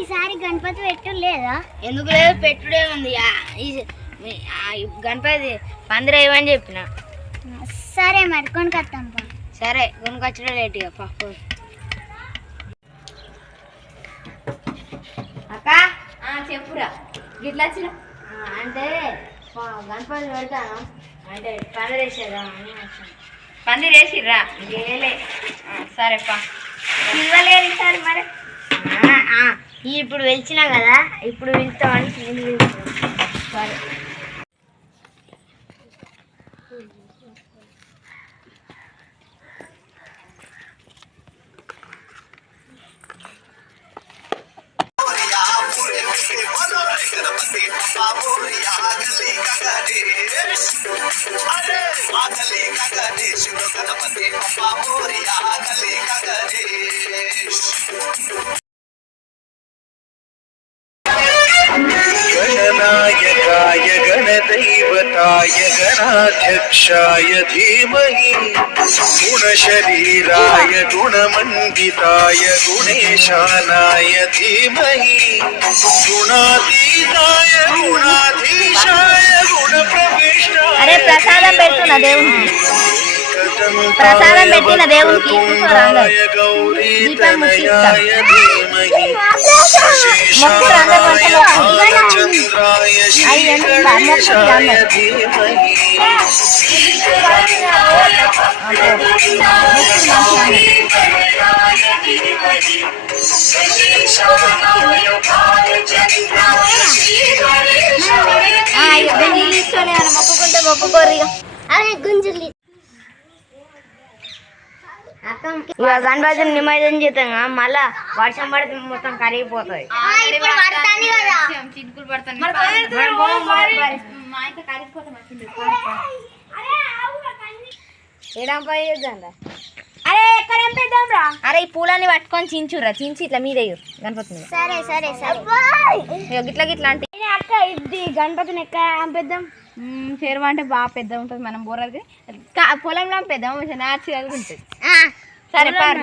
ఈసారి గణపతి పెట్టు లేదా? ఎందుకు లేదు, పెట్టుడే ఉంది. గణపతి పందిరేయమని చెప్పిన. సరే మరి కొనుకొస్తాం. సరే కొనుకొచ్చడం లేట్గా పప్పు. అక్క చెప్పురా, గిట్లా వచ్చిన అంటే గణపతి పెడతాను అంటే పందిరేసారా అని వచ్చాను. పందిరేసిర్రా? లేలే. సరే పా, పిలవలేదు ఈసారి మరి. ఇప్పుడు పిలిచినా కదా, ఇప్పుడు పిలుస్తామని నేను పిలుస్తాను. సరే गणनायकाय गणदैवताय गणाध्यक्षाय धीमहि गुणशरीराय गुणमण्डिताय गुणेशानाय धीमहि गुणातीताय गुणाधीशाय गुणप्रविष्टाय. अरे प्रसादం పెడుతున్నా దేవునికి, ప్రసాదం పెట్టిన దేవునికి దీపం ముట్టిస్తాం. మొక్కుకుంటే మొక్కుకోరు. అదే గుంజులి ఇక గణపతిని నిమజ్జనం చేస్తాం, మళ్ళా వర్షం పడితే మొత్తం కరిగిపోతుంది. చినుకులు పడతాయి. అరే ఎక్కడ ఎంపేద్దాం రా? అరే ఈ పూలన్నీ పట్టుకొని చించురా, చించి ఇట్లా మీద గణపతిని. సరే సరే సరే గిట్లా గిట్లా అంటే అక్క ఇది గణపతిని ఎక్కడ ఎంపేద్దాం? చెరువు అంటే బాగా పెద్ద ఉంటుంది, మనం బోర్రకి పొలంలో పెద్దాం న్యాచురల్గా ఉంటుంది. సరే సరే